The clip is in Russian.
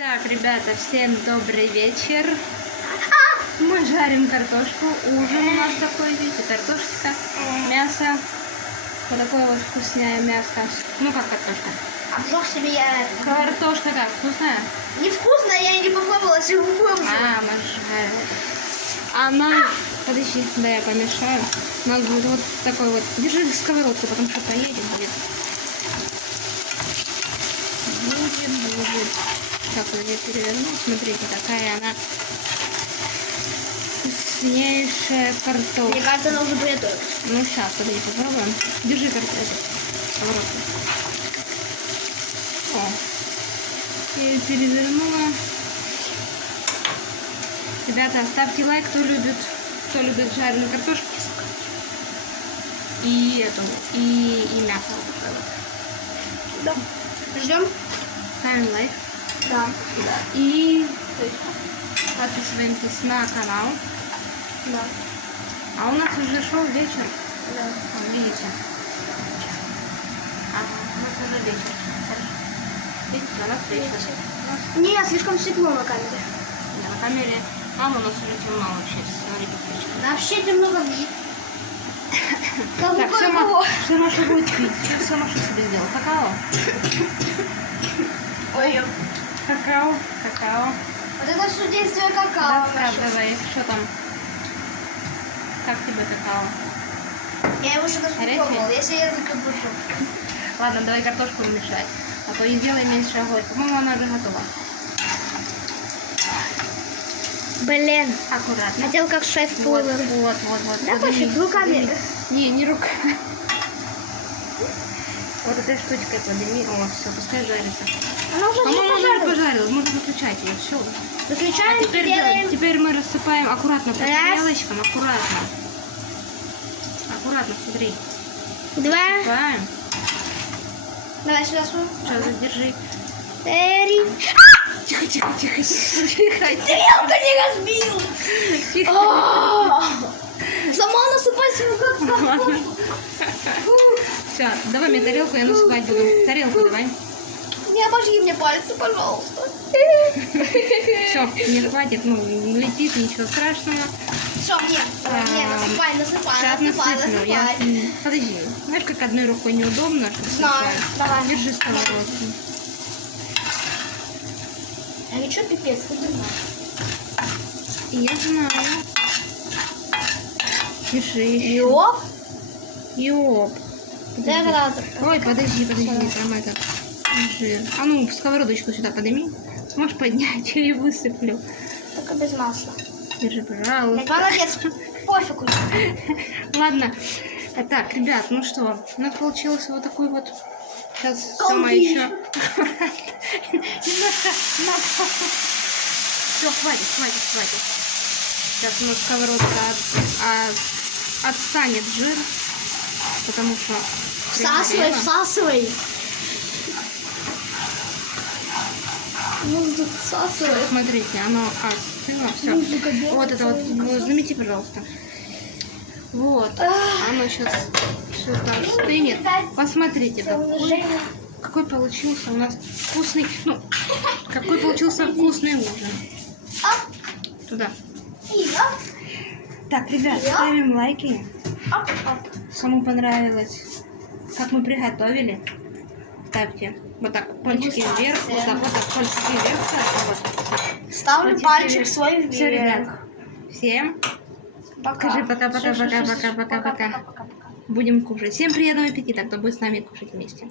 Так, ребята, всем добрый вечер. Мы жарим картошку. Ужин у нас такой, видите, картошка, мясо. Вот такое вот вкусное мясо. Ну как картошка? Обжег себе я... Картошка как, вкусная? Невкусная, я не попробовала сегодня. Мы жарим. Она... Подожди, да, я помешаю. У нас будет вот такой вот... Держи сковородку, потому что поедем будет. Будет. Так, вот я переверну. Смотрите, какая она вкуснейшая картошка. Мне кажется, она уже приготовилась. Ну, сейчас, подожди, попробуем. Держи картошку. Сковородку. О. Я ее перевернула. Ребята, ставьте лайк, кто любит жареную картошку. И эту, и мясо. Да. Ждем? Ставим лайк. Да. И подписываемся на канал. Да. А у нас уже шел вечер. Да. Вот, видите? У нас уже вечер. Видите, у нас вечер. Не, слишком светло на камере. Не, на камере. У нас уже темно вообще. Смотри, как Вообще темно как вид. Так, все Маша будет пить. Все Маша себе сделал. Какао. Ой. Какао. Вот это чудесное какао. Рассказывай, что там? Как тебе какао? Я его еще даже не Горячий? пробовала, если я закопушу. Ладно, давай картошку намешать. А то и сделай меньше огонь. По-моему, она уже готова. Блин. Аккуратно. Хотел как шеф-повар. Вот. Да, пофиг, руками. Не руками. Вот этой штучкой подними. О, все, пускай жарится. Она уже По-моему, она не пожарилась. пожарилась. Можно выключать ее. Все. Выключаем, делаем. Теперь мы рассыпаем аккуратно по Раз. тарелочкам. Аккуратно, смотри. Два. Рассыпаем. Давай сюда свой. Сейчас, задержи. Три. Тихо. Тарелка не разбил. Сама насыпайся в какао. Все, давай мне тарелку, я насыпать буду. Тарелку давай. Не обожги мне пальцы, пожалуйста. Все, не хватит, летит, ничего страшного. Все, мне насыпай. Сейчас насыплю. Подожди, знаешь, как одной рукой неудобно? Знаю, давай. Держи сковородку. А ничего, пипец, ты Я знаю. Держи. Ёп. Да. Ой, подожди, там этот жир. А ну, сковородочку сюда подними. Можешь поднять, я ее высыплю. Только без масла. Держи, пожалуйста. Молодец. Пофиг уже. Ладно. Так, ребят, ну что, у нас получился вот такой вот. Сейчас Колбиш. сама еще. Немножко надо. Все, хватит. Сейчас у нас сковородка отстанет жир, потому что... Всасывай. Музыка, всасывай. Смотрите, оно остыло, все. Вот это вот, заметьте, пожалуйста. Вот, оно сейчас все там стынет. Посмотрите, какой получился у нас вкусный, какой получился вкусный ужин. Туда. Так, ребят, ставим лайки. Кому понравилось, как мы приготовили, ставьте вот так пальчики вверх, вот так пальчики вверх, вот. Ставлю Пальчики пальчик вверх. свой Все, ребят, вверх. всем Пока. скажи пока. Будем кушать. Всем приятного аппетита, кто будет с нами кушать вместе.